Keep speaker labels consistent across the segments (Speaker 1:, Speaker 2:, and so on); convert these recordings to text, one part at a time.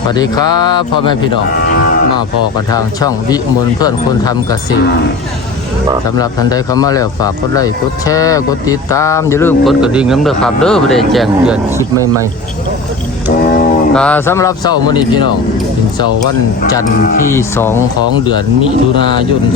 Speaker 1: วัสดีครับพ่อแม่พี่น้องมาพอกันทางช่องวิมลเพื่อนคนทำเกษตรสำหรับท่านใดเข้ามาแล้วฝากกดไลค์กดแชร์กดติดตามอย่าลืมกดกระดิ่งน้ำเด้อครับเด้อเพื่อได้แจ้งเตือนคลิปใหม่ๆสำหรับเช้ามื้อนี้พี่น้องเป็นเช้าวันจันทร์ที่2ของเดือนมิถุนายน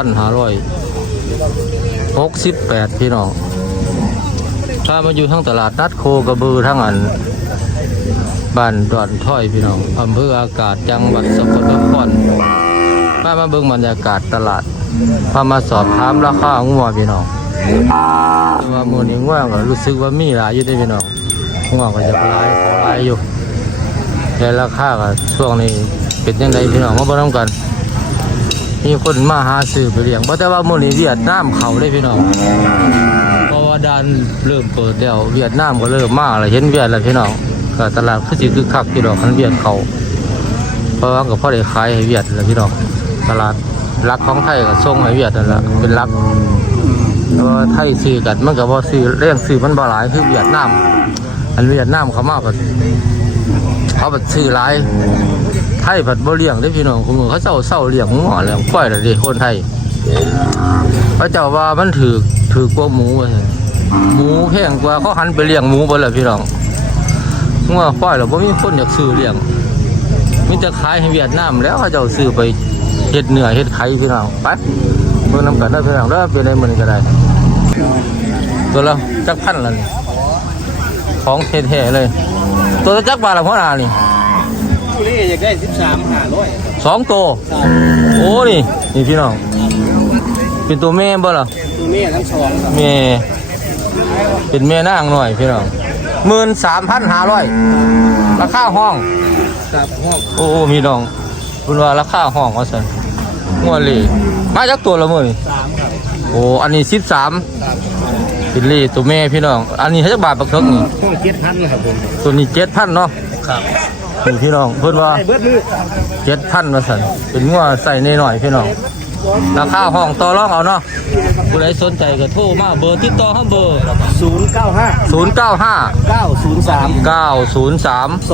Speaker 1: 2568พี่น้องถ้ามาอยู่ทั้งตลาดนัดโคกระบือทั้งอันบ้านดอนถ้อยพี่น้องอำเภออากาศจังหวัดสกลนครมาเบิ่งบรรยากาศตลาดพามาสอบถามราคางัวพี่น้องว่ามื้อนี้งัวก็รู้สึกว่ามีหลายอยู่ได้พี่น้องงัวก็จะหลายอยู่แต่ราคาก็ช่วงนี้เป็นจังไดพี่น้องมาเบิ่งนำกันมีคนมาหาซื้อไปเลี้ยงบ่แต่ว่ามื้อนี้เวียดนามเข้าเลยพี่น้องเพราะว่าด่านเริ่มเปิดแล้วเวียดนามก็เริ่มมาแล้วเห็นเวียดแล้วพี่น้องก็ตลาดคือสิคึกคักพี่น้องคันเวียดเขาเพราะว่าก็พอได้ขายให้เวียดแล้วพี่น้องตลาดรักของไทยก็ส่งให้เวียดนั่นแหละเป็นรักแล้วไทยซื้อกันมันก็บ่ซื้อเรื่องซื้อมันบ่หลายคือเวียดนามอันเวียดนามเขามาก็เขาบัดซื้อหลายไทยผัดบ่เลี้ยงได้พี่น้องคุณเขาเศร้าเลี้ยงงัวแล้วก้อยแล้วดิคนไทยพระเจ้าว่ามันถือกว่าหมูว่าหมูแพงกว่าเขาหันไปเลี้ยงหมูเบิดแล้วพี่น้องงัวควายแล้วบ่มีคนอยากซื้อเลี้ยงมีแต่ขายให้เวียดนามแล้วเขาเจ้าซื้อไปเฮ็ดเนื้อเฮ็ดไข่พี่น้องไปเบิ่งนำกันได้พี่น้องเด้อเป็นได้มื้อนี้ก็ได้ตัวละจักพันละนี่ของแท้ๆเลยตัวละจักบาทละพ่อนานี่
Speaker 2: ตัวนี้อยากได้13,500
Speaker 1: 2ตัวโอ้นี่พี่น้องเป็นตัวแม่บ่ล่ะ
Speaker 2: ตัวนี้ทั้งสองครับ
Speaker 1: แม่เป็นแม่นางหน่อยพี่น้อง13,500ราคาห้อง
Speaker 2: ครับห้อง
Speaker 1: โอ้มีน้องคุณว่าราคาห้องว่าซั่นงัวเหล่มาจากตัวละมื้อนี่
Speaker 2: 3ครับ
Speaker 1: โอ้อันนี้13เป็นเหล่ตัวแม่พี่น้องอันนี้จักบาทบักเถิกนี่
Speaker 2: ห้อง7,000ครับผม
Speaker 1: ตัวนี้ 7,000 เนาะ
Speaker 2: ครับ
Speaker 1: นี่พี่น้องเพิ่นว่า
Speaker 2: เบิดมือ
Speaker 1: 7,000ว่าซั่นเป็นงัวใส่น้อยๆพี่น้องราคาห้องต่อรองเอาเนาะผู้ใดสนใจก็โทรมาเบอร์ติดต่อเฮาเบอร์
Speaker 2: 095 903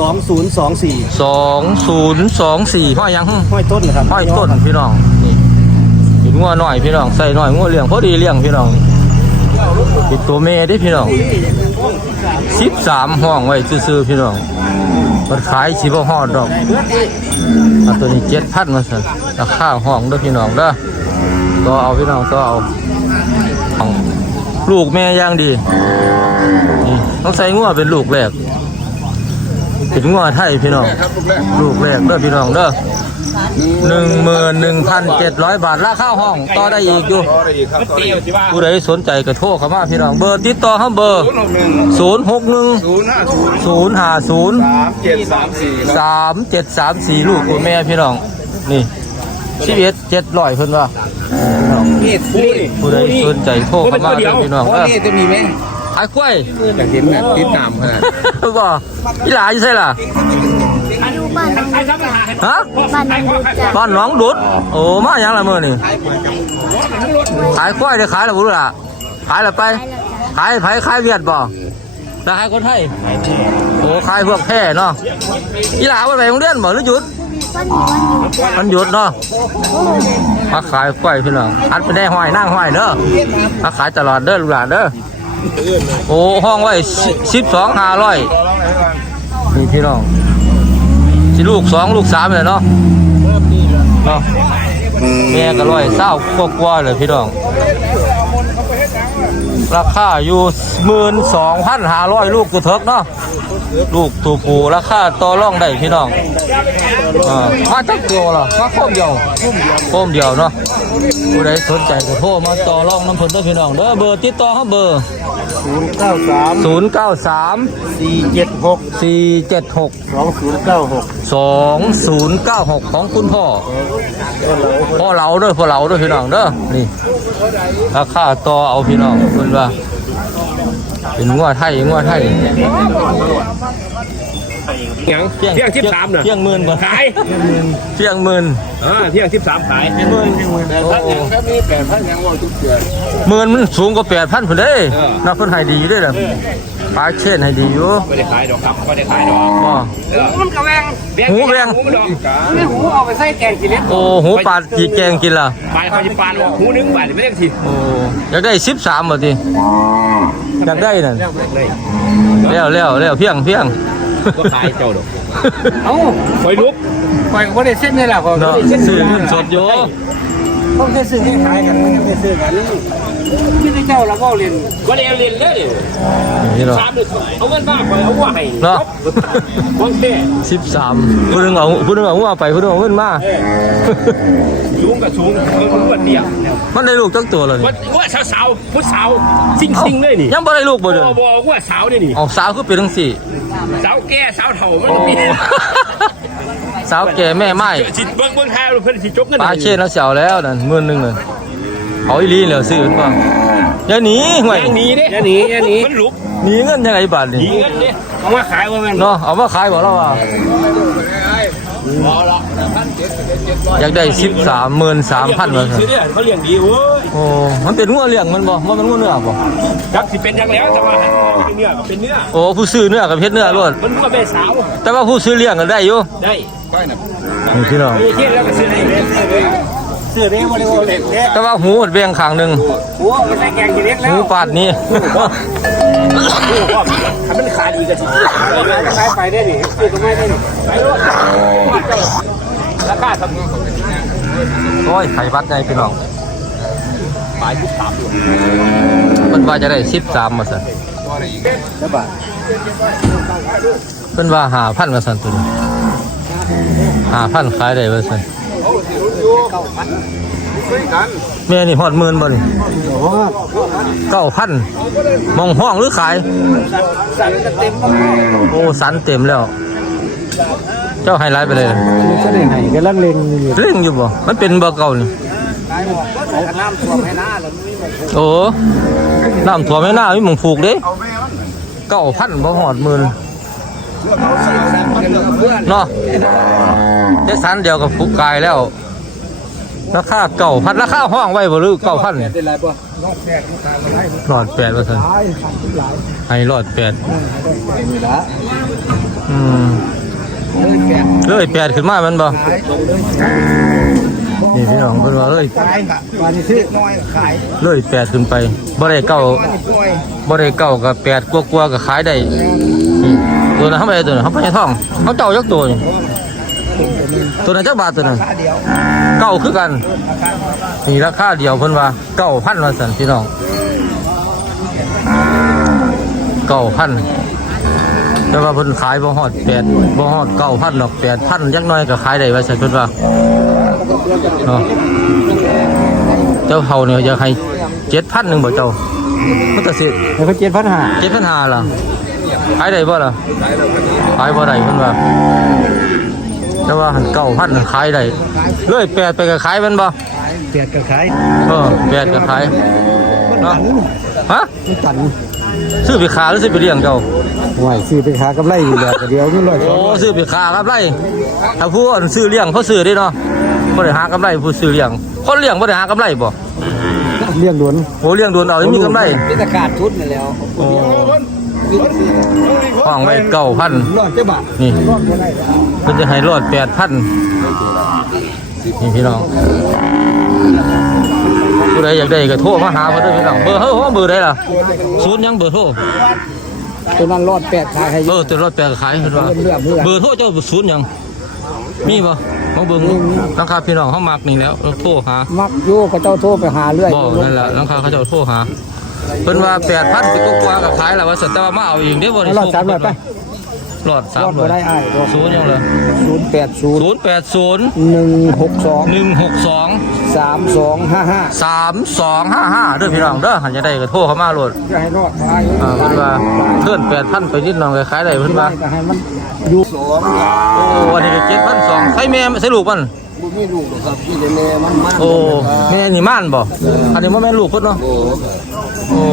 Speaker 1: 2024ห้อยยัง
Speaker 2: ห้อยต้นครับ
Speaker 1: ห้อยต้นพี่น้องนี่เป็นงัวน้อยพี่น้องใส่น้อยงัวเลี้ยงพอดีเลี้ยงพี่น้องติดตัวเมย์ดิพี่น้อง13ห้องไว้ซื่อๆพี่น้องมันขายสิบ่ฮอดดอกตัวนี้7,000ว่าซั่นราคาห้องเด้อพี่น้องเด้อก็เอาพี่น้องก็เอาลูกแม่ย่างดีนี่ต้องใส่งัวเป็นลูกแรกเป็นงัวไทยพี่น้องลูกแรกเด้อพี่น้องเด้อ11,700 บาทราคาห้องต่อได้อีกอยู่ผู้ใดสนใจก็โทรเข้ามาพี่น้องเบอร์ติดต่อเฮาเบอร์061 050 3734ลูกแม่พี่น้องนี่11,700เพิ่นว่า
Speaker 2: นี่
Speaker 1: ผู้ใดสนใจโทรเข้ามาพี่น้อง
Speaker 2: นี่ตัวนี้แม่
Speaker 1: ขายกล้วย
Speaker 2: อยากเห็นแบบติดตามขนาด
Speaker 1: บ่อีหลาอยู่ไสล่ะฮะบ้านหนองดุดโอ้มาอย่างละมื้อนี่ขายกล้วยได้ขายแล้วบ่รู้ล่ะขายแล้วไปขายไผขายเวียดบ่ราคาคนไทยโอ้ขายพวกแท้เนาะอีหลาไปโรงเรียนบ่หรือหยุดมันหยุดเนาะมาขายกล้วยพี่น้องอัดไปได้ห้อยนั่งห้อยเด้อมาขายตลอดเด้อลูกหลานเด้อโอ้ห้องไว้12,500นี่พี่น้องสิลูก2ลูก3เลยเนาะแม่ก็120กว่าเลยพี่น้องราคาอยู่ 12,500 ลูกตัวเถิกเนาะลูกตัวผู้ราคาต่อรองได้พี่น้องมาจักตัวล่ะมาโคมเดียวเนาะผู้ใดสนใจก็โทรมาต่อรองน้ำเพิ่นเด้อพี่น้องเด้อเบอร์ติดต่อเฮาเบอร์093 476 2096ของคุณพ่อเหลาเด้อพี่น้องเด้อนี่ราคาต่อเอาพี่น้องเพิ่นว่าเป็นงัวไทย
Speaker 2: เที่ยง13น่ะ
Speaker 1: เที่ยงหมื่นบ่
Speaker 2: ขาย
Speaker 1: เที่ยงหมื่น
Speaker 2: เที่ยง13ขาย
Speaker 1: หมื่น
Speaker 2: แบบนี้8,000ยังว่าทุกเดือน
Speaker 1: หมื่นมันสูงกว่า8,000พุ่นเด้นับเพิ่นให้ดีอยู่เด้อปลาเช่นให้ดีอยู่
Speaker 2: ไม่ได้ขายดอกครับไม่ได้ขายดอก
Speaker 1: บ่
Speaker 3: มันกระแวง
Speaker 1: หูแวง
Speaker 2: หูมันดอก
Speaker 3: ไม่หูเอาไปใส่แกงกินเล็ก
Speaker 1: โอ้หูปลาจีแกงกินล่ะ
Speaker 2: ปลายเขาจะปานว่าหูนึงบาทไม่ได้ที
Speaker 1: โอ้อยากได้13บ่ติอยากได้นั่น
Speaker 2: เลย
Speaker 1: แล้วเพียง
Speaker 2: ก็ขายเจ้าดอก
Speaker 3: เอ้า
Speaker 2: คอยลุก
Speaker 3: ปล่อยก็ได้เส้นนี่แหละก็
Speaker 1: เนาะซื้อเงินสดอยู่
Speaker 3: ต้องได้ซื้อให้ขายกันไม่ได้ซื้อกันที่ได้เจ้าเราก็เรียน
Speaker 2: ก็เรียนเลย
Speaker 1: นี่เนาะ
Speaker 2: 3เดือนเอาเงินบ้าคอยเอาว่าให้
Speaker 1: เนาะ
Speaker 2: วางเท่
Speaker 1: 13ผู้หนึงเอาหัวไปผู้หนึงเอาเงินมา
Speaker 2: สูงกับสูงมันวันเดียว
Speaker 1: มันได้ลูกจักตัวแล้วนี่
Speaker 2: ว่าสาวผู้สาวซิ่งเลยนี่
Speaker 1: ยังบ่ได้ลูกบ่เด้อ
Speaker 2: บอกว่าสาวเนี่ยนี่
Speaker 1: เอาสาวคือเป็นจังซี่
Speaker 2: สาวแก่สาวเฒ่ามันมี
Speaker 1: สาวแก่แม่ไม้
Speaker 2: สิเบิ่งทายเพิ่นสิจกเงิน
Speaker 1: ปลาเช่นแล้วเสียวแล้วนั่นมื้อนึงนั่นเอาอีหลีแล้วซื้อมันบ่อย่าหนีห่วย
Speaker 2: ยังหนีเด้
Speaker 3: อย่าหนี
Speaker 2: มันลุก
Speaker 1: หนีเงินจังไดบาด
Speaker 2: หนี
Speaker 1: นี่
Speaker 2: เงินเด้
Speaker 3: เอามาขายว่าแม่น
Speaker 1: เนาะเอามาขายบ่เราอ่ะอยากได้13,000 13,000ว่าซั่น
Speaker 2: ซื้อเนี่ยเขาเลี้ยงดีเว้ย
Speaker 1: โอ้มันเป็นงัวเลี้ยงมันบ่มันเป็นงัวเนื้อบ่
Speaker 2: จักสิเป็นยังแล้วแต่ว่าเป็นเนื้อก็เป็นเนื้อ
Speaker 1: โอ้ผู้ซื้อเนื้อกับเฮ็ดเนื้อล้วน
Speaker 2: มันก็แม่สาว
Speaker 1: แต่ว่าผู้ซื้อเลี้ยงก็ได้อยู่
Speaker 2: ได้
Speaker 1: นี่พี่น้อง
Speaker 2: มีเที่แล้วก็ซื้อได้เลย
Speaker 3: ซื้อได้บ่ได้บ่เล็กแค่
Speaker 1: แต่ว่าหูมันแบ่งข้างหนึง
Speaker 3: หูเอาไปใส่แกงกินเล็กแล้
Speaker 1: หู
Speaker 3: ว
Speaker 1: ปาดนี้
Speaker 2: ถ้ามันขาดอีกก็สิ
Speaker 3: ขายไปได้ดิซื้อก็ไม่ได้ดิ
Speaker 2: ไปรถราคาทำ
Speaker 1: โอ้ยไข่วัดไงพี่น้อง
Speaker 2: หมาย13อยู่
Speaker 1: มันว่าจะได้13ว่าซั่น
Speaker 3: แล้วบาท
Speaker 1: เพิ่นว่า5,000ว่าซั่นตัวนี้5,000ขายได้ว่าซั่นแม่นี่ฮอดหมื่นบ่นี่9,000มองห้องหรือขาย
Speaker 3: สั่นจะเต็ม
Speaker 1: โอ้สันเต็มแล้ว เจ้าไฮไลท์ไปเลย
Speaker 3: นี่ก็ได้ให้กำลังเล็งอยู่
Speaker 1: เร่งอยู่บ่มันเป็นบ่เก่านี่
Speaker 3: ขายหมดเอาน้ำท่วมให้หน้าแล้วมีหมด
Speaker 1: โอ้น้ำท่วมไม่น่ามีหมองผูกเด้9,000บ่ฮอดหมื่นเนาะเจ๊สันเดียวกับผูกกายแล้ว ราคา9,000ราคาห้องไว้บ่หรือ9,000นี่
Speaker 3: เป็นไรป่ะ
Speaker 1: หลอด8ว่าซั่นให้หลอด8
Speaker 3: นี่ละ
Speaker 1: อืมเลย8ขึ้นมาแมันบ่นี่พี่น้องเพิ่นว่าเลย
Speaker 3: ขายมาที่ซื้อน้อยขาย
Speaker 1: เลย8ขึ้นไปบ่ได้เก้าบ่ได้เก้ากับ8กว่าๆก็ขายได้นี่ตัวนั้นเฮาไปตัวนั้นเฮาไปในท้องเฮาเจ้ายักตัวนี่ตัวนั้นจักบาทตัวนั้นเก้าคือกันนี่ราคาเดียวเพิ่นว่า 9,000 ว่าซั่นพี่น้อง 9,000แต่ว่าเพิ่นขายบ่ฮอด8บ่ฮอด 9,000หรอก 8,000จักหน่อยก็ขายได้ว่าซั่นเพิ่นว่าเนาะเจ้าเฮาเนี่ยอยากให้ 7,000นึงบ่เจ้ามันก็สิ
Speaker 3: แล้วก็7,500
Speaker 1: 7,500ล่ะขายได้บ่ล่ะขายบ่ได้เพิ่นว่าแต่ว่าหัน9,000ขายได้เลย8ไปก็ขายแม่นบ่
Speaker 3: เปียกก็ขาย
Speaker 1: 8ก็ขายเนาะฮะ
Speaker 3: มันตัน
Speaker 1: ซื้อไปขายหรือซื้อไปเลี้ยงเจ้า
Speaker 3: ไหวซื้อไปขายกับไรอยู่แบบเดียวนี่ร้อย
Speaker 1: โอ้ซื้อไปขายครับไรถ้าผู้อ่อนซื้อเลี้ยงเขาซื้อได้เนาะบ่ได้หากำไรผู้ซื้อเลี้ยงคนเลี้ยงบ่ได้หากำไรบ่
Speaker 3: เลี้ยงล้วน
Speaker 1: โอ้เลี้ยงโดนเอายังมีกำไร
Speaker 3: พิธการทุนนั่นแล้ว
Speaker 1: โอ้ห้องไว้9,000
Speaker 3: ร้อยเจ้าบาท
Speaker 1: นี่เพิ่นจะให้รอด 8,000นี่พี่น้องผู้ใดอยากได้ก็โทรมาหาเพิ่นเด้อพี่น้องเบอร์เฮาเบอร์ใดล่ะศูนย์ยังเบอร์โทร
Speaker 3: ตัวนั้นรอด8ขายให้
Speaker 1: ตัวรถแปลขายเพิ่นว่าเบอร์โทรเจ้าศูนย์ยังมีบ่มาเบิ่งราคาพี่น้องเฮามักนี่แล้วเราโทรหา
Speaker 3: มักอยู่ก็เจ้าโทรไปหาเรื่อย
Speaker 1: บ่นั่นล่ะราคาเขาเจ้าโทรหาเพิ่นว่า 8,000ไปกว่าๆก็ขายแล้วว่าซั่นแต่ว่ามาเอาเองเด้อบ่ได้
Speaker 3: รอด
Speaker 1: ส่ง
Speaker 3: 300ไป
Speaker 1: รอด
Speaker 3: รอดบ่ได้
Speaker 1: 300
Speaker 3: อ้าย
Speaker 1: ศูนย์ยังเลย
Speaker 3: 080
Speaker 1: 080
Speaker 3: 162
Speaker 1: 162
Speaker 3: 3255
Speaker 1: 3255เด้อพี่น้องเด้อหันจะได้ก็โทรเข้ามาโลด
Speaker 3: จะให้รอดไป
Speaker 1: เพิ่นว่าเทิร์น 8,000 ไปนิดหน่อยก็ขายได้เพิ่นว่า
Speaker 3: ก็ให้มันอยู่
Speaker 1: โอ้อันนี้ก็7,200ใส่แม่ใส่ลูกมัน
Speaker 3: บ่มีลูกหรอกครับที่แม่มันมา
Speaker 1: โอ้แม่นี่ม่านบ่อันนี้บ่แม่นลูกเพิ่นเนาะโอ้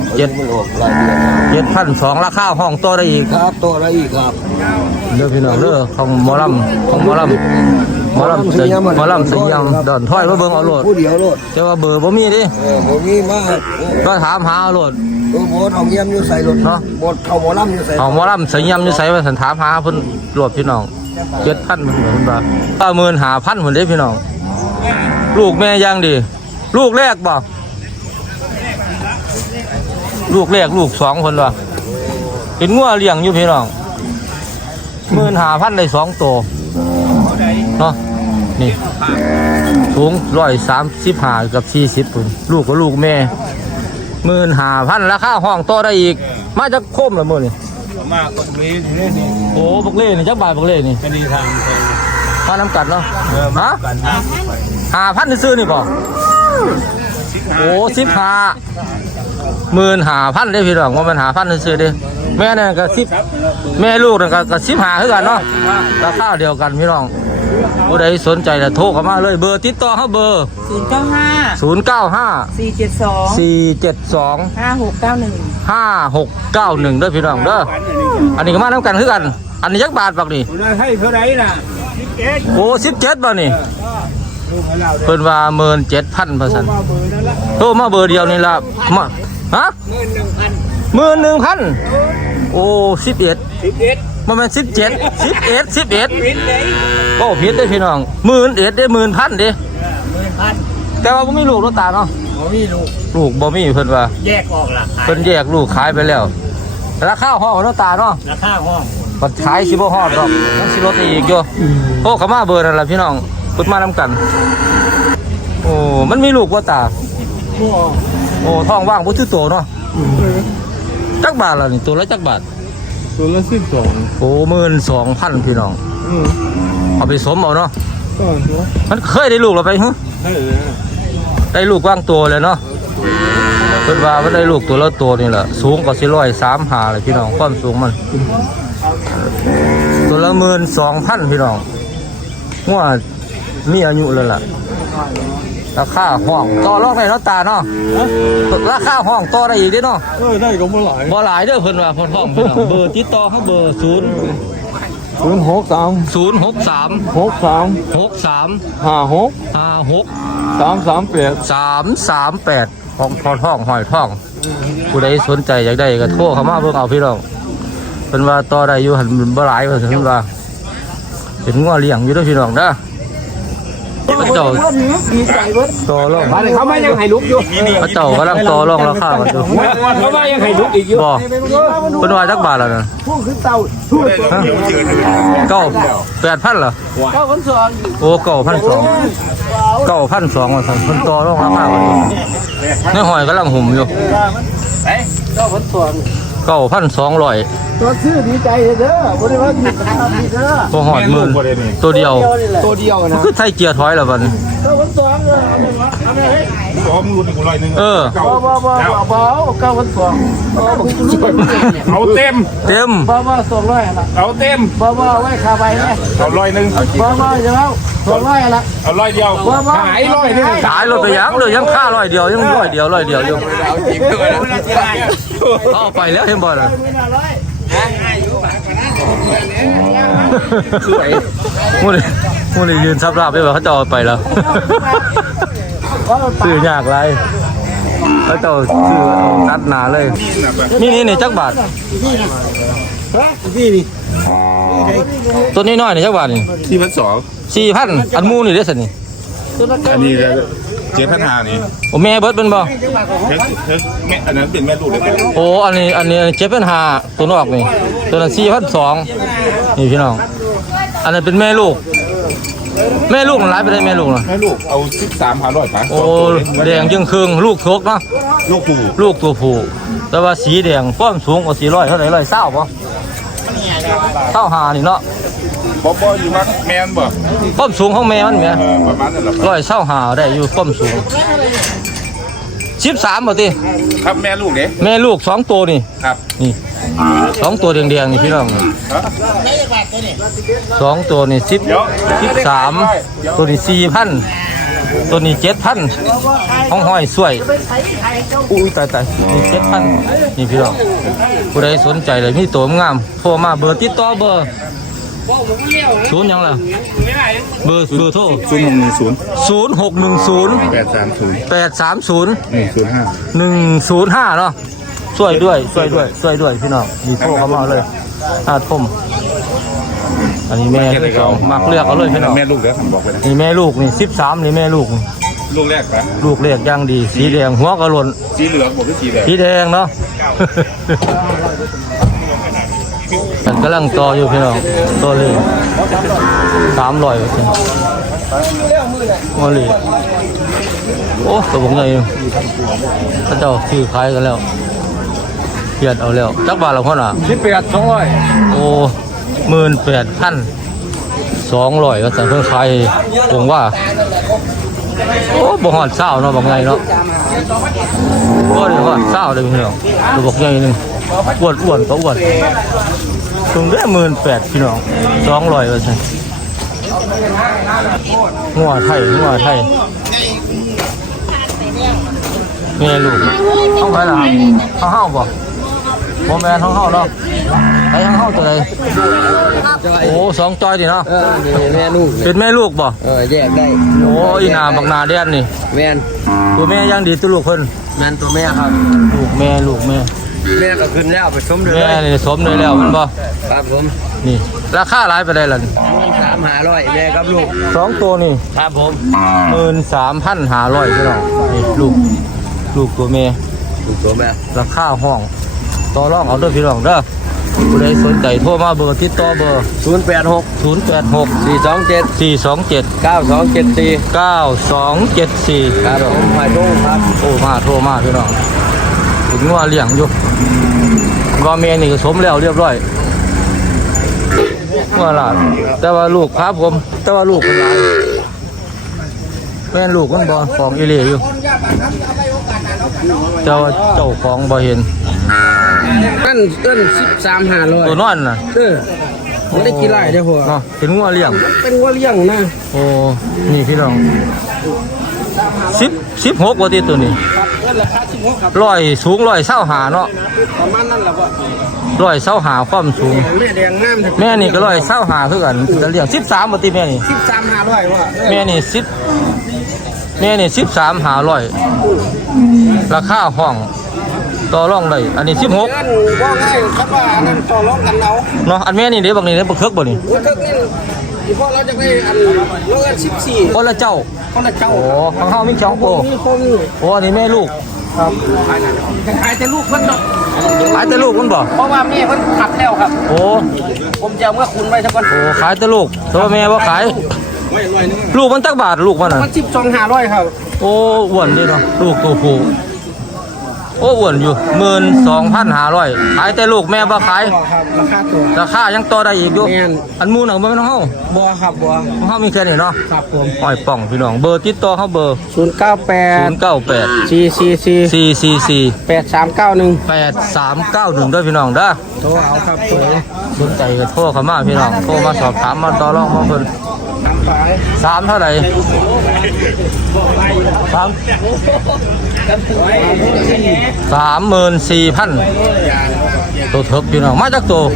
Speaker 1: 7,200ราคาห้องต่อได้อีก
Speaker 3: ครับตัวอะไรอีกครับ
Speaker 1: เด้อพี่น้องเด้อของหมอลำสยามดอนถ้อยมาเบิ่งเอาโลด
Speaker 3: ผู้เดียวโลด
Speaker 1: แต่ว่าเบอร์บ่มีดิ
Speaker 3: บ่มีมาก
Speaker 1: ก็ถามหาเอาโลด
Speaker 3: โบสของเยี่ยมอยู่ใส่รถ
Speaker 1: เนาะ
Speaker 3: โบสเขาหมอลำอยู่ใส่
Speaker 1: เอาหมอลำใส่ยำอยู่ใส่ว่าสันถามหาเพิ่นรวบพี่น้อง7,000มันเหมือนบ่15,000พุ่นเด้พี่น้องลูกแม่ย่างดีลูกแรกบ่ลูกแรกลูก2คนว่ะเป็นงัวเลี้ยงอยู่พี่น้อง15,000ได้2ตัวเนาะนี่สูง135กับ40พุ่นลูกกับลูกแม่15,000ราคาห้องต่อได้อีกมาจากโคมละมื้อนี่
Speaker 2: มากตรงนี้นี่
Speaker 1: โอ้บักเล่นี่จักบาทบักเล่นี่
Speaker 2: อันนี้ทาง
Speaker 1: มาน้ำกัดเนาะฮะ
Speaker 2: กันทาง
Speaker 1: 5,000ซื้อนี่ป่ะโอ้15,000เด้พี่น้องว่ามัน5,000ซื้อเด้แม่นั่นก็10แม่ลูกนั่นก็15คือกันเนาะราคาเดียวกันพี่น้องผู้ใดสนใจจะโทรเข้ามาเลยเบอร์ติดต่อเฮาเบอร์
Speaker 4: 095 472
Speaker 1: 095 472
Speaker 4: 5691
Speaker 1: 5691เด้อพี่น้องเด้ออันนี้ก็มาน้ำกันคือกันอันนี้จักบาทบักนี่
Speaker 2: ให้เท่าไรน่ะ
Speaker 1: โอ้17บ่นี่เพิ่นว่า17,000ว่าซั่นโทรมาเบอร์เดียวนี่ล่ะมาฮะ11,000โอ้11บ่แม่น11โอ้ผิดเด้อพี่น้อง11,000เด้10,000เด้แต่ว่าบ่มีลูกเนาะตาเนาะ
Speaker 3: บ่มีลูก
Speaker 1: บ่มีเพิ่นว่า
Speaker 3: แยกออกล่ะ
Speaker 1: เพิ่นแยกลูกขายไปแล้วราคาห้องเนาะตาเนาะ
Speaker 3: ราคาห้อง
Speaker 1: บัดขายสิบ่ฮอดดอกยังสิลดอีกอยู่โอ้เข้ามาเบอร์นั่นล่ะพี่น้องเพิ่นมานํกันโอ้มันมีลูกบ่ตา
Speaker 3: บ่
Speaker 1: โอ้ท้องว่างบ่ถือโตเนาะจักบาทล่ะนี่ตัวละจักบาท
Speaker 2: ตัวละ12
Speaker 1: โอ้12,000พี่น้องเอาไปสมเอาเนาะ
Speaker 2: ก็เนาะ
Speaker 1: มันเคยได้ลูกแล้วไปฮะ
Speaker 2: ให้เลย
Speaker 1: ได้ลูกว่างตัวเลยเนาะเพิ่นว่ามันได้ลูกตัวละตัวนี่แหละสูงกว่า135เลยพี่น้องความสูงมันตัวละ12,000พี่น้องงัวมีอายุแล้วล่ะราคาห้องต่อรองได้เนาะตาเนาะราคาห้องต่อได้อีกเด้เนาะ
Speaker 2: ได้ก็บ่หลาย
Speaker 1: บ่หลายเด้อเพิ่นว่าเพิ่นห้องพี่น้องเบอร์ติดต่อเขาเบอร์
Speaker 2: 063
Speaker 1: 063
Speaker 2: 63
Speaker 1: 63
Speaker 2: 56
Speaker 1: 56 338ของพอท่องหอยท่องผู้ใดสนใจอยากได้ก็โทรเข้ามาเบิ่งเอาพี่น้องเพิ่นว่าต่อได้อยู่หันบ่หลายว่าซั่นเพิ่นว่าเป็นงัวเลี้ยงอยู่เด้อพี่น้องเด้อพระเจ้าต่อรอง
Speaker 3: บ้านเขามายังให้ลุกอยู่
Speaker 1: พระเจ้ากำลังต่อรองราคากันอยู่
Speaker 3: เขามายังให้ลุกอีกอยู่
Speaker 1: บ่เพิ่นว่าจักบาทแล้วน่ะ
Speaker 3: ผู้ขึ้นเตาผู้
Speaker 1: 8,000เหรอ
Speaker 3: เขาคนสอง
Speaker 1: โอ้9,200ว่าซั่นเพิ่นต่อรองราคากันอยู่ในหอยกำลังหุ่มอยู่
Speaker 3: เขาคนสอง
Speaker 1: 9,200
Speaker 3: ตัวซื้อดีใจเด้อบริวารดีเด้อ
Speaker 1: ตัวหอดหมื่นตัวเดียว
Speaker 3: ตัวเดียวนะ
Speaker 1: คือไทยเกียร์ถอยแล้วบัดนี้
Speaker 3: เขาคนสองเลยเอาไปให้
Speaker 2: พร้อมรุ่นกู100นึง
Speaker 1: เออ
Speaker 3: บ่เขาคนสอง
Speaker 2: เอาเต็ม
Speaker 1: เต็ม
Speaker 3: บ่200ละ
Speaker 2: เอาเต็ม
Speaker 3: บ่ไว้คาใบนะ
Speaker 2: เอา100นึง
Speaker 3: บ่จะแล้ว200ละ
Speaker 2: เอา100เดียวหาย100นึง
Speaker 1: ขายรถไปยังเลยยังค่าร้อยเดียวยังร้อยเดียวอยู่
Speaker 2: เอาจริงด้วยนะ
Speaker 1: เอาไปแล้วเห็นบ่ล่ะมูนี่ยืนซับราบไปว่าเขาจะเอาไปแล้วซื้อยากไรเขาจะซื้อเอาตัดหนาเลยนี่จักบาท
Speaker 3: นี่นี่
Speaker 1: ตัวนี้น้อยนี่จักบาทนี่
Speaker 2: ที่พันสอง
Speaker 1: 4,000อันมูนี่เด้อสินี่
Speaker 2: อันนี้7,500นี่
Speaker 1: โอ้แม่เบิดเป็นบ่
Speaker 2: แม่อันนั้นเป็นแม่ลูกเลย
Speaker 1: โอ้อันนี้7,500ตัวนอกนี่ตัวนั้น4,200นี่พี่น้องอันนั้นเป็นแม่ลูกมันหลายไปได้แม่ลูกน่ะ
Speaker 2: แม่ลูกเอา13,500ป่ะ
Speaker 1: โอ้แดงจึงครึ่งลูกทกเนาะ
Speaker 2: ลูกปู่
Speaker 1: ลูกตัวผู้แต่ว่าสีแดงความสูงกว่า400เท่าไหร่120บ่25นี่เนาะ
Speaker 2: บ่อยู่มักแม่นบ่
Speaker 1: ความสูงของแม่มันแหม
Speaker 2: ประมาณนั้นแหละ
Speaker 1: 125ได้อยู่ความสูง13บ่ติ
Speaker 2: ครับแม่ลูกเด้
Speaker 1: แม่ลูก2ตัวนี่
Speaker 2: ครับ
Speaker 1: นี่2ตัวแดงๆนี่พี่น้อง2ตัวนี่13ตัวนี้4,000ตัวนี้7,000ห้อยสวยอุ้ยตายนี่7,000นี่พี่น้องผู้ใดสนใจเลยมีตัวงามโทรมาเบอร์ติดต่อเบอร์ศูนย์หยังล่ะเบอร์โทร
Speaker 2: 0610
Speaker 1: 0610
Speaker 2: 830
Speaker 1: 830
Speaker 2: 105
Speaker 1: 105เนาะสวยด้วยพี่น้องมีโทรเข้ามาเลย5 ทุ่มอันนี้แม่ที่สองมักเลือกเอาเลยพี่น้อง
Speaker 2: แม่ลูกเด้อผมบอกไปนะ
Speaker 1: นี่แม่ลูกนี่13นี่แม่ลูก
Speaker 2: ลูกแรกปะ
Speaker 1: ลูกเล็กย่างดีสีแดงหัวกระหล่น
Speaker 2: สีเหลืองผมก็สีแดง
Speaker 1: สีแดงเนาะ มันกำลังต่ออยู่พี่น้องต่อเลย300โอ้เลยโอ้ตัวผมใหญ่อยู่พระเจ้าซื้อขายกันแล้วเปลี่ยนเอาแล้วจักบาทละคนอ่ะ
Speaker 3: 18,200
Speaker 1: โอ้18,200ก็แต่เพิ่งขายผมว่าโอ้บ่ฮอดเช้าเนาะบอกไงเนาะบ่ได้ฮอดเช้าเลยพี่น้องตัวบอกใหญ่นึงอ้วนก็อ้วนถึงได้18,000พี่น้อง200ว่าซั่นงัวไทยแม่ลูกเอาไปล่ะเอาเฮาบ่บ่แม่นเฮาเนาะไปทางเฮาตัวใดโอ้2จอยดิเนาะ
Speaker 3: นี่แม่ลูก
Speaker 1: เป็นแม่ลูกบ่
Speaker 3: แยกได้
Speaker 1: โอ้อีนาบักนาแดนนี่
Speaker 3: แม่น
Speaker 1: ตัวแม่ย่างดีตัวลูกเพิ่น
Speaker 3: แม่นตัวแม่ครับ
Speaker 1: ลูกแม่
Speaker 3: แม่ก็ขึ้นแล้วไปสมเลย
Speaker 1: แม่นี่สมเลยแล้วมันบ่
Speaker 3: ครับผม
Speaker 1: นี่ราคาหลายไปได้ล่ะ
Speaker 3: 3,500แม่กับลูก
Speaker 1: 2ตัวนี่
Speaker 3: ครับผม
Speaker 1: 13,500พี่น้องนี่ลูกตัวแม่
Speaker 3: ลูกตัวแม่
Speaker 1: ราคาห้องต่อรองเอาเด้อพี่น้องเด้อผู้ใดสนใจโทรมาเบอร์ติดต่อเบอร์
Speaker 3: 086
Speaker 1: 086
Speaker 3: 427 9274
Speaker 1: 9274
Speaker 3: ครับผมหอยทุ่งครับ
Speaker 1: โอ้มาโทรมาพี่น้องถึงว่าเลี้ยงอยู่ว่าเมียนี่ก็สมแล้วเรียบร้อยว่าล่ะแต่ว่าลูกครับผมแต่ว่าลูกเป็นหลายแม่นลูกมันบ่ของอีเล่อยู่แต่ว่าเจ้าของบ่เห็น
Speaker 3: นั่นเอิ้น13,500
Speaker 1: ตัวนอนน่ะ
Speaker 3: ไม่ได้กี่ไร่เด้อพ่อ
Speaker 1: เนาะเป็นงัวเลี้ยง
Speaker 3: เป็นวัวเลี้ยงนะ
Speaker 1: โอ้นี่พี่น้อง16ว่าติตัวนี้
Speaker 3: เอิ้นราคา16ครับ
Speaker 1: ร้อยสูง125เนาะ
Speaker 3: ประมาณนั้นแหละพ่อ
Speaker 1: 125ความสูง
Speaker 3: แม่แดงงาม
Speaker 1: แม่นี่ก็125คือกันจะเลี้ยง13บ่ติแม่นี่
Speaker 3: 13,500ว่า
Speaker 1: แม่นี่13,500ราคาห้องต่อรองได้อันนี้16
Speaker 3: เอิ้นว่าง่ายครับว่านั่นต่อรองกันเอา
Speaker 1: เนาะอันแม่นี่เด้บักนี่เด้บักเคิกบ่นี่
Speaker 3: เอิ้นนี่อีพ่อเราจะได้อันเราเอิ้น14
Speaker 1: คนละเจ้า
Speaker 3: คนละเจ้า
Speaker 1: โอ้ของเฮามี2โปร
Speaker 3: มีคน
Speaker 1: โอ้อันนี้แม่ลูก
Speaker 3: ครับขายแต่ลูกเพิ่นเนาะ
Speaker 1: ขายแต่ลูกมันบ่
Speaker 3: เพราะว่าแม่เพิ่นขับแล้วครับ
Speaker 1: โอ้
Speaker 3: ผมจะเอาเมื่อคุณไว้สักวัน
Speaker 1: โอ้ขายแต่ลูกแต่ว่าแม่บ่ขายลูกมันจักบาทลูกมันน่ะ
Speaker 3: มัน12,500ครับ
Speaker 1: โอ้อ้วนดีเนาะลูกตัวผู้โอ้อ้วนอยู่12,500ขายแต่ลูกแม่บ่ขาย
Speaker 3: ครับราคาตัว
Speaker 1: ราคายังต่อได้อีกอยู่
Speaker 3: แม่น
Speaker 1: อันหมู่น่ะบ่แม่นของเฮา
Speaker 3: บัวครับบัว
Speaker 1: ของเฮามีแค่นี้เนาะ
Speaker 3: ครับผม
Speaker 1: อ้อยป่องพี่น้องเบอร์ติดต่อเฮาเบอร์
Speaker 3: 098
Speaker 1: 098
Speaker 3: 444
Speaker 1: 444
Speaker 3: 8391
Speaker 1: 8391ด้วยพี่น้องเด้อ
Speaker 3: โทรเอาครับผม
Speaker 1: สนใจก็โทรเข้ามาพี่น้องโทรมาสอบถามมาต่อรองมาเพิ่น
Speaker 3: ทำไป
Speaker 1: 3เท่าไหร่34,000ตัวเถิกพี่น้องมาจากตัว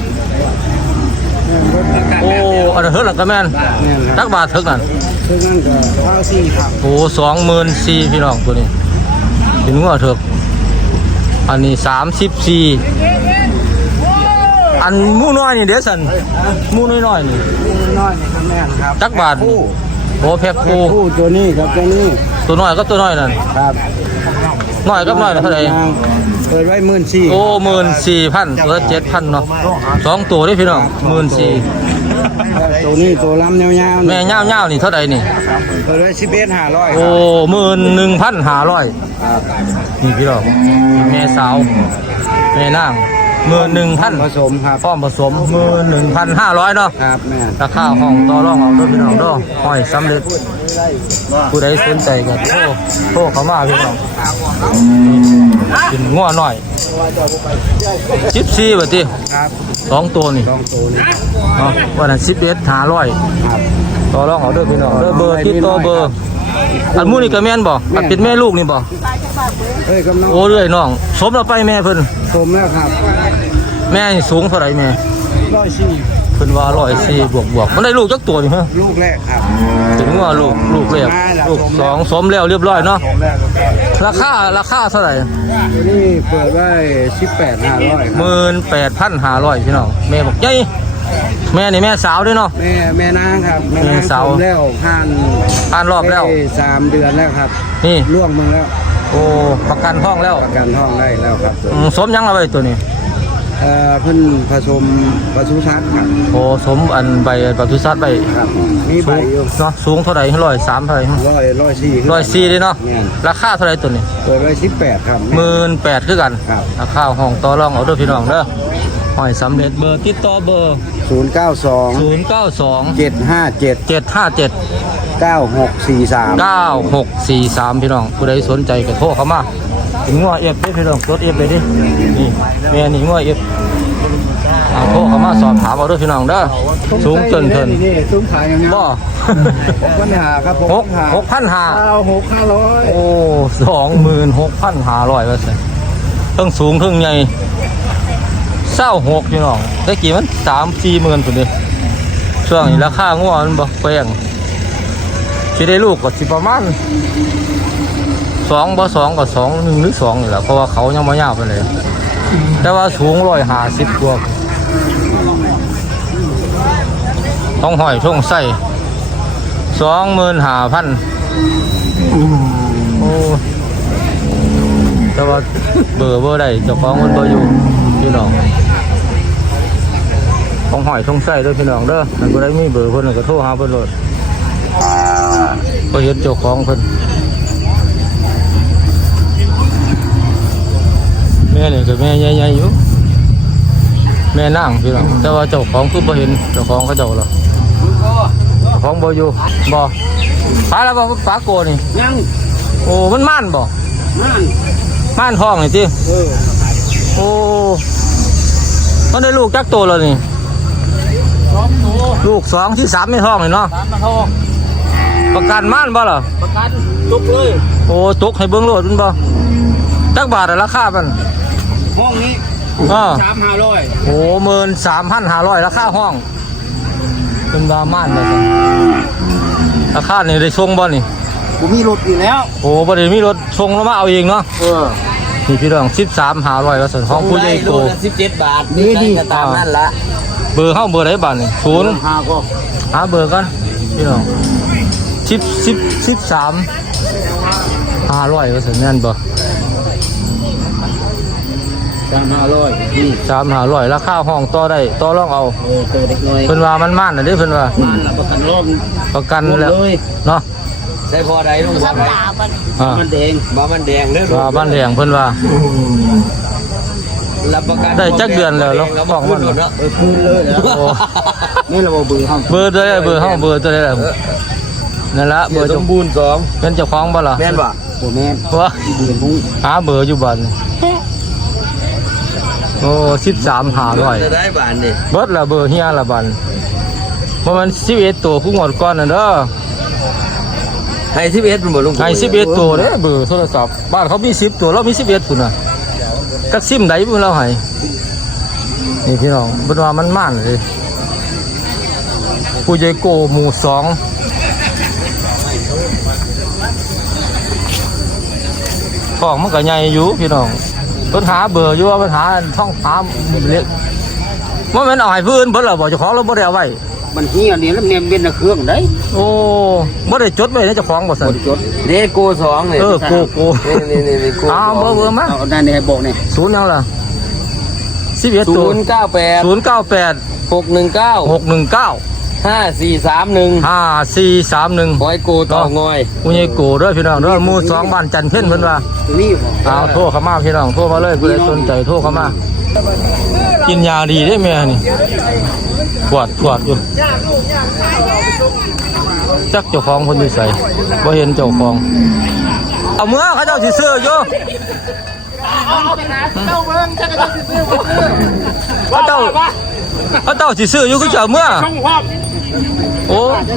Speaker 1: โอ้อันนั้นเถิกหลังกระแม่น
Speaker 3: นี่นค
Speaker 1: จั
Speaker 3: รับ
Speaker 1: กบาทเถิกนั่น
Speaker 3: ซึ่งนั่นก็24ครับ
Speaker 1: โอ้24,000พี่น้องตัวนี้เป็นงัวเถิกอันนี้34อันหมูน้อยนี่เด้อสันหมูน้อยๆนี่
Speaker 3: น้อยๆครับแม่นะครับ
Speaker 1: จักบาทโอ้แพ็คคู่
Speaker 3: คู่ตัวนี้ครับตัวนี้
Speaker 1: ตัวน้อยกับตัวน้อยนั่น
Speaker 3: ครับ
Speaker 1: น้อยกับน้อยน่ะเท่าไหร่
Speaker 3: เปิดไว้14,000
Speaker 1: โอ้14,000ตัวละ7,000เนาะ2ตัวเด้พี่น้อง14,000
Speaker 3: ตัวนี้ตัวลำยาวๆ
Speaker 1: แม่ย่าวๆนี่เท่าใดนี่
Speaker 3: เปิดไว้11,500
Speaker 1: โอ้11,500นี่พี่น้องแม่สาวแม่นาง11,000
Speaker 3: ผสมครับ
Speaker 1: พร้อมผสม11,500เนาะ
Speaker 3: ครับแม่
Speaker 1: ราคาห้องต่อรองเอาเด้วยพี่น้องเด้อห้อยสำเร็จผู้ใดสนใจก็โทรเข้ามาพี่น้องกินงัวหน่อย14บาทติ
Speaker 3: ครับ
Speaker 1: 2ตัวนี่
Speaker 3: ต้องตัวนี้
Speaker 1: เนาะวันนั้น11,500
Speaker 3: ครับ
Speaker 1: ต่อรองเอาเด้อพี่น้องเด้อเบอร์ติดต่อเบอร์อันหมู่นี่ก็แม่นบ่อันเป็นแม่ลูกนี่บ่
Speaker 3: เฮ้ยกำลัง
Speaker 1: โอ้เรื่อยน้องสมแล้วไปแม่เพิ่น
Speaker 3: ผมแล้วครับ
Speaker 1: แม่นี่สูงเท่าไหร่แม่
Speaker 3: 104
Speaker 1: พิ่นว่า104บวกมันได้ลูกจักตัวนี่ฮะ
Speaker 3: ลูกแรกครับ
Speaker 1: ถึงว่าลูกแรกลูกสองสมแล้วเรียบร้อยเนาะ
Speaker 3: ผมแรก
Speaker 1: ราคาเท่าไหร่
Speaker 3: ตัวนี้เปิดไว้18,500
Speaker 1: 18,500พี่น้องแม่บอกใหญ่แม่นี่แม่สาวด้วยเนาะ
Speaker 3: แม่นางครับแม่นาง
Speaker 1: แม่สาว
Speaker 3: ผมแล้ว
Speaker 1: ผ่านรอบแล้ว
Speaker 3: ได้3 เดือนแล้วครับ
Speaker 1: นี่
Speaker 3: ล่วงมึงแล้ว
Speaker 1: โอ้ประกันท้องแล้ว
Speaker 3: ประกันท้องได้แล้วครับ
Speaker 1: สมยังเอาไว้ตัวนี้
Speaker 3: เพิ่นผสมปศุสัตว์ครับ
Speaker 1: โอ้สมอันใบปศุสัตว์ใบ
Speaker 3: ครับมีใบ
Speaker 1: สูง
Speaker 3: อยู่
Speaker 1: เนาะสูงเท่าไหร่103เท่าไหร่
Speaker 3: 104
Speaker 1: 104เลยเนาะ
Speaker 3: แม่น
Speaker 1: ราคาเท่าไหร่ตัวนี้
Speaker 3: เปิดไว้18ครับ
Speaker 1: 18,000คือกัน
Speaker 3: ครับ
Speaker 1: ราคาห้องต่อรองเอาเด้อพี่น้องเด้อหอยสำเร็จเบอร์ติดต่อเบอร์
Speaker 3: 092 757
Speaker 1: 092 757
Speaker 3: 9643
Speaker 1: 9643พี่น้องผู้ใดสนใจก็โทรเข้ามาถึงงัวเอฟได้พี่น้องรถเอฟเลยดินี่แม่นี่งัวเอฟโทรเข้ามาสอบถามเอาเด้อพี่น้องเด้อสูงจนเพิ่น
Speaker 3: นี่สูงขายอย่างเงี้ย
Speaker 1: บ่
Speaker 3: 6,500ครับ
Speaker 1: 6,500
Speaker 3: 6,500
Speaker 1: โอ้26,500ว่าซั่นทั้งสูงทั้งใหญ่26พี่น้องแต่กี้มัน3-4หมื่นพุ่นเด้ช่วงนี้ราคางัวมันบ่แพงสิได้ลูกก็สิประมาณ2บ่2ก็2 1หรือ2นี่แหละเพราะว่าเขายังบ่ยาวปานใดแต่ว่าสูง150กว่าต้องห้อยท่งไส้25,000โอ้แต่ว่าเบอร์ได้เจ้าของมันบ่อยู่พี่น้องต้องห้อยท่งไส้ด้วยพี่น้องเด้อถ้าบ่ได้มีเบอร์เพิ่นก็โทรหาเพิ่นโลดบ่เห็นเจ้าของเพิ่นแม่นี่ก็แม่ใหญ่ๆอยู่แม่นางพี่น้องแต่ว่าเจ้าของคือบ่เห็นเจ้าของเขาเจ้าหรอเจ้าของบ่อยู่บ่ปลาแล้วบ่ปลาโกนี่
Speaker 3: ยัง
Speaker 1: โอ้มันม่านบ่
Speaker 3: นั่น
Speaker 1: ม่านทองนี่ติโอ้มันได้ลูกจักโตแล้วนี่ลูก2ที่3ในท้องนี่เนาะ
Speaker 3: 3 มาทอง
Speaker 1: ประกันม่านบ่ล่ะ
Speaker 3: ประกันทุกเลย
Speaker 1: โอ้ตกให้เบิ่งโลดมันบ่จักบาทอะราคามัน
Speaker 3: ห้องนี้ 3,500
Speaker 1: โอ้13,500ราคาห้องเป็นบาม่านว่าซั่นราคานี่ได้ส่งบ่นี่
Speaker 3: กูมีรถอยู่แล้ว
Speaker 1: โอ้บ่ได้มีรถส่งลงมาเอาเองเนาะนี่พี่น้อง13,500ว่าซั่นของผู้ใหญ่โต
Speaker 2: 17 บาท
Speaker 3: นี่ดี
Speaker 2: ก็ตามนั่นละ
Speaker 1: เบอร์เฮาเบอร์ไหนบาดนี่0
Speaker 3: 5ก็
Speaker 1: หาเบอร์กันพี่น้อง13,500ว่าซั่นแม่นบ่
Speaker 3: 3,500นี่
Speaker 1: 3,500ราคาห้องต่อได้ต่อรองเอา
Speaker 3: ตัวเด็กน้อย
Speaker 1: เพิ่นว่ามันม่านน่ะเด้เพิ่นว่า
Speaker 3: มันละประกันรอบ
Speaker 1: ประกันแล้วเนาะ
Speaker 2: ใส่พอใดลุงพอใด
Speaker 1: อ่า
Speaker 3: มันแดง
Speaker 2: บ่มันแดงเด้อ
Speaker 1: ว่าบ้านแดงเพิ่นว่า
Speaker 2: รับประกัน
Speaker 1: ได้จักเดือนแล้วแล้วบอกมัน
Speaker 2: เนาะ
Speaker 3: คืนเลยแล้ว
Speaker 1: โอ้
Speaker 3: นี่เราเบอร์ห้อง
Speaker 1: เบอร์ตัวใดเบอร์เฮาเบอร์ตัวใดล่ะนั่นละเบอร์
Speaker 2: ส
Speaker 1: เจ้าม
Speaker 2: บูรณ์2
Speaker 1: เป็นเจ้าของบ่ล่ะ
Speaker 2: แม่นบ่
Speaker 3: โอ้แม่น
Speaker 1: ว่า
Speaker 3: เดือนพุ่ง
Speaker 1: หาเบอร์อยู่บัดนี่โอ้13,500
Speaker 2: จะได้บาทนี่
Speaker 1: เบิดละเบอร์เฮียละบัดบ่มัน11ตัวผู้หมดก่อนน่ะเด้อ
Speaker 2: ให้11เป็นบ่ลุง
Speaker 1: ให้11ตัวเด้อเบอร์โทรศัพท์บ้านเขามี10ตัวเรามี11พุ่นน่ะจักซิมใดพุ่นเราให้นี่พี่น้องเพิ่นว่ามันม่านเลยผู้ใหญ่โกหมู่2ของมันก็ใหญ่อยู่พี่น้องเพิ่นหาเบอร์อยู่ว่าเพิ่นหาช่องหาเล็กว่าแม่นเอาให้ผู้อื่นเพิ่นล่ะบ่เจ้าของเราบ่ได้เอาไว้
Speaker 3: มันเฮียนี่แล้วเนี่ยเป็นเครื่องได้
Speaker 1: โอ้บ่ได้จดไว้ในเจ้าของบ่ซั่น
Speaker 3: จด
Speaker 2: เดโก2นี่
Speaker 1: โก
Speaker 2: นี่โก
Speaker 1: อ้าวเบอร์มา
Speaker 3: เอาได้ในบอกเนี่ย
Speaker 1: ศูนย์ยังล่ะ11ตัว
Speaker 2: 098
Speaker 1: 098
Speaker 2: 619
Speaker 1: 619
Speaker 2: 5431
Speaker 1: 5431
Speaker 2: หอยโกต่องอย
Speaker 1: ผู้ใหญ่โกเด้อพี่น้องเด้อหมู่2บ้านจันเพ็ญเพิ่นว่า
Speaker 3: นี่
Speaker 1: เอาโทรเข้ามาพี่น้องโทรมาเลยผู้ใดสนใจโทรเข้ามากินยาดีได้แม่นี่ปวดอยู่จักเจ้าของคนอยู่ใส่บ่เห็นเจ้าของเอาเมื่อเขาเจ้าสิซื้ออยู่เขาเจ้าสิซื้ออยู่คือเจ้าเมื่อโอ้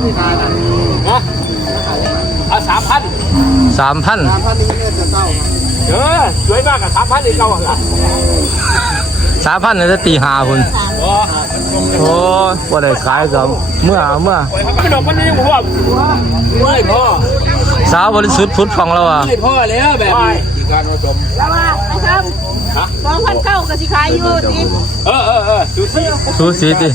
Speaker 3: เอา3,000
Speaker 1: 3,000
Speaker 3: 3,000นี่เนี่ยจะเต้าสวยมากกับ3,000อีกเก่าอ่ะ
Speaker 1: 3,000น่ะจะตี5พุ่นโอ้ยบ่ได้ขายกับเมื่อ
Speaker 2: ไม่ดอกมันนี่ผมว่าเมื่อยพ่อ
Speaker 1: สาวบริสุทธิ์พุทธของเราอ่ะ
Speaker 2: เมื่อยพ่อแล้วแบบนี้การผสม
Speaker 4: แล้วว่านะครับ2,900ก็สิขายอยู่สิ
Speaker 2: ดูสิ
Speaker 1: สูสีติ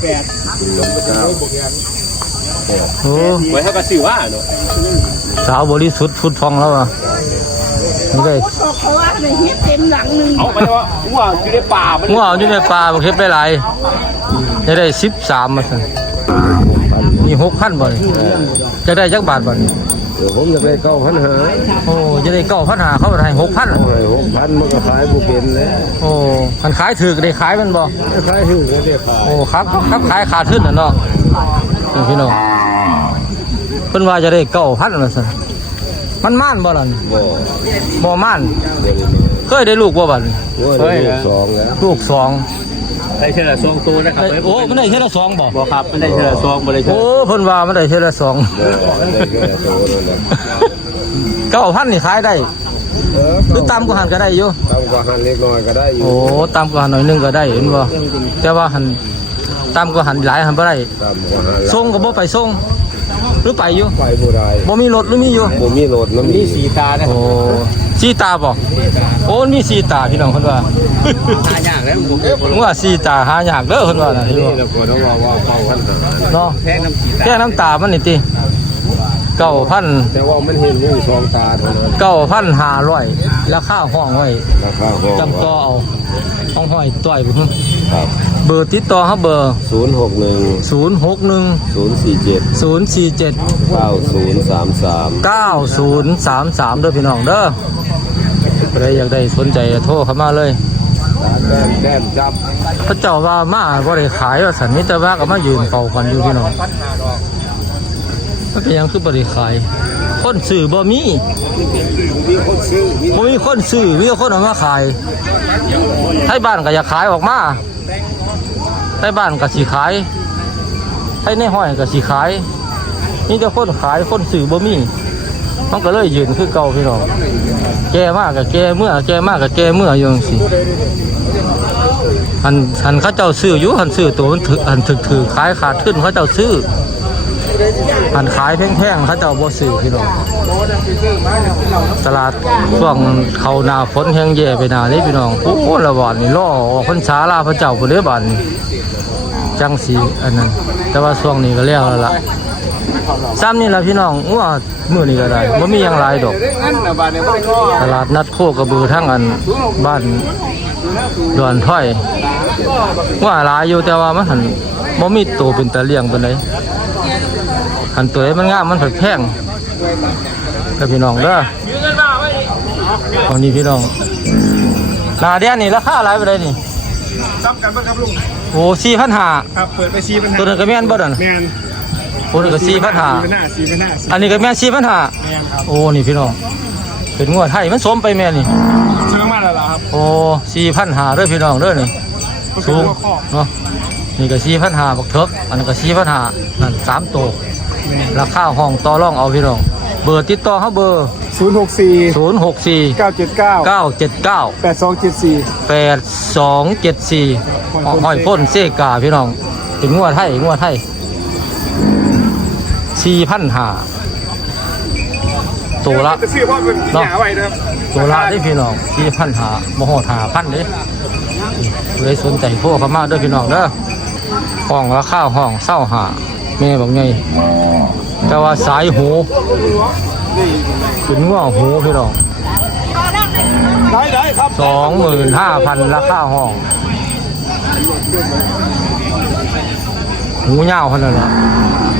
Speaker 1: โอ้
Speaker 2: ไว้ให้กระสิว่าเนาะ
Speaker 1: สาวบริสุทธิ์พุทธของเราอ่ะนี่ได้
Speaker 4: เขาว่าได้เฮ็ดเต็มหลังนึง
Speaker 2: เอาไปว่าอยู่ในป่ามัน
Speaker 1: งัวอยู่ในป่าบ่เก็บได้หลายได้13มาซั่นนี่ 6,000บ่นี่จะได้จักบาทบ่นี่
Speaker 3: ผมจะไป9,500
Speaker 1: โอ้จะได้9,500เขาให้ 6,000
Speaker 3: 6,000มันก็ขายบุเก็นเลย
Speaker 1: โอ้คันขายถูกได้ขายมันบ่
Speaker 3: ขายถึงก็ได้ขาย
Speaker 1: โอ้ครับขายขาดทุนน่ะเนาะนี่พี่น้องเพิ่นว่าจะได้9,000ว่าซั่นมันม่านบ่ล่ะนี่
Speaker 3: บ่
Speaker 1: บ่ม่านเคยได้ลูกบ่บัดนี้
Speaker 3: เฮ้ย2แล้ว
Speaker 1: ลูกสอง
Speaker 2: ได้เชื่อซองตัวนะครับ
Speaker 1: โอ้มันได้เท่าละสองบ่
Speaker 2: บอกครับไม่ได้เชื่อซองบ่ได้เชื่
Speaker 1: โอ้
Speaker 2: อ
Speaker 1: เพิ่นว่ามันได้เท่าละสอง
Speaker 3: ได้แค่โตนั่นแหละ
Speaker 1: 9,000นี่ขายได้หรือตามกว่าหันก็ได้อยู่
Speaker 3: ตามกว่าหันเล็กน้อยก็ได้อยู่
Speaker 1: โอ้ตามกว่าหันหน่อยนึงก็ได้เห็นบ่แต่ว่าหันตามกว่าหันหลายหันบ่ได้
Speaker 3: ตามกว่าหัน
Speaker 1: ส่งก็บ่ไปส่งหรือไปอยู่
Speaker 3: ไปบ่ได้
Speaker 1: บ่มีรถหรือมีอยู่
Speaker 3: บ่มีรถมันมีสีตา
Speaker 1: โอ้สีตาบ่โอ้มันมีสีตาพี่น้องเพิ่นว่า
Speaker 2: หายากแล้วผม
Speaker 1: ว่าสีตาหายากเด้อเพิ่นว่าน่ะเห็น
Speaker 3: นี่
Speaker 1: บ่
Speaker 3: แล้วก็ต้องว่า9,500
Speaker 1: เนาะ
Speaker 2: แพงน้ำสี
Speaker 1: แค่น้ำตามันนี่ติ9,000
Speaker 3: แต่ว่ามันเห็นงูสองตาเท่านั้น
Speaker 1: 9,500ราคาห้องไว้
Speaker 3: ราคาห้อง
Speaker 1: จำต่อเอาห้องห้อยต่อยบุ
Speaker 3: ครับ
Speaker 1: เบอร์ติดต่อครับเบอร์
Speaker 3: 061
Speaker 1: 061
Speaker 3: 047
Speaker 1: 047
Speaker 3: 9033
Speaker 1: 9033เด้อพี่น้องเด้อใครอยากได้สนใจโทรเข้ามาเลย
Speaker 3: แก้มจับ
Speaker 1: พระเจ้าว่ามาบ่ได้ขายว่าสันนิตว่าก็มายืนเฝ้ากันอยู่พี่น้องมันเป็นหยังคือบ่ได้ขายคนซื้อบ่มี
Speaker 3: มีคนซื้อมี
Speaker 1: บ่มีคนซื้อมีแต่คนเอามาขายไทบ้านก็อยากขายออกมาไทบ้านก็สิขายไทในห้อยก็สิขายมีแต่คนขายคนซื้อบ่มีมันก็เลยยืนคือเก่าพี่น้องแก่มากกับแก่เมื่อแก่มากกับแก่เมื่ออยู่จังซี่หันเขาเจ้าซื้ออยู่หันซื้อตัวมันถือขายขาดทุนเขาเจ้าซื้อหันขายแพงๆเขาเจ้าบ่ซื้อพี่น้องตลาดช่วงเขาหน้าฝนแห้งแย่ไปหน้านี้พี่น้องโอ้โหละบาดนี่ล่อออกพรรษาลาพระเจ้าพุ่นเด้อบาดนี้จังสีอันนั้นแต่ว่าช่วงนี้ก็แล้วล่ะซ้ำนี่ล่ะพี่น้องว่ามื้อนี้ก็ได้บ่มีหยังหลายดอก
Speaker 2: งั้นนะบ้านเนี่ยไม่ได้
Speaker 1: ตลาดนัดโคกระบือทั้งอันบ้านดอนถ้อยว่าหลายอยู่แต่ว่ามันหันบ่มีตัวเป็นตะเลียงปานใดหันตัวให้มันงามมันแพงกับพี่น้องเด้อเอานี่พี่น้องหน้าแดนนี่ราคาหลายปานใดนี่
Speaker 2: ซ้ำกันป่ะครับลุง
Speaker 1: โอ้4,500
Speaker 2: ครับเปิดไปซีเป็น
Speaker 1: ตัวนึงก็แม่นบ่นั่น
Speaker 2: แมน
Speaker 1: โอ้นี่ก็
Speaker 2: ซีเป็น
Speaker 1: 4,500
Speaker 2: หน้าซีเป็นหน้า
Speaker 1: อันนี้ก็แม่น4,500
Speaker 2: แมนครับ
Speaker 1: โอ้นี่พี่น้องเป็นงวดไทยมันสมไปแม่นี่
Speaker 2: ซื้อมาแล้วล่ะครับ
Speaker 1: โอ้4,500เด้อพี่น้องเด้อนี่สูงเนาะนี่ก็4,500บักเถิกอันนี้ก็4,500นั่น3ตัวราคาห้องต่อรองเอาพี่น้องเบอร์ติดต่อเฮาเบอร์
Speaker 2: 064
Speaker 1: 064
Speaker 2: 979
Speaker 1: 979
Speaker 2: 8274
Speaker 1: 8274ห้อยพ่นเซกาพี่น้องเป็นงวดไทย4,500ตัวละ
Speaker 2: จะซื้อเพราะเป็นหนาไว้นะครับ
Speaker 1: ตัวละได้พี่น้อง4,500บ่ฮอด5,000เด้เลยสนใจโทรเข้ามาเด้อพี่น้องเด้อห้องราคาห้อง25แม่บอกไงแต่ว่าสายหูเป็นงัวหูพี่น้อง
Speaker 2: ได้ครับ
Speaker 1: 25,000ราคาห้องหูยาวขนาดนั้น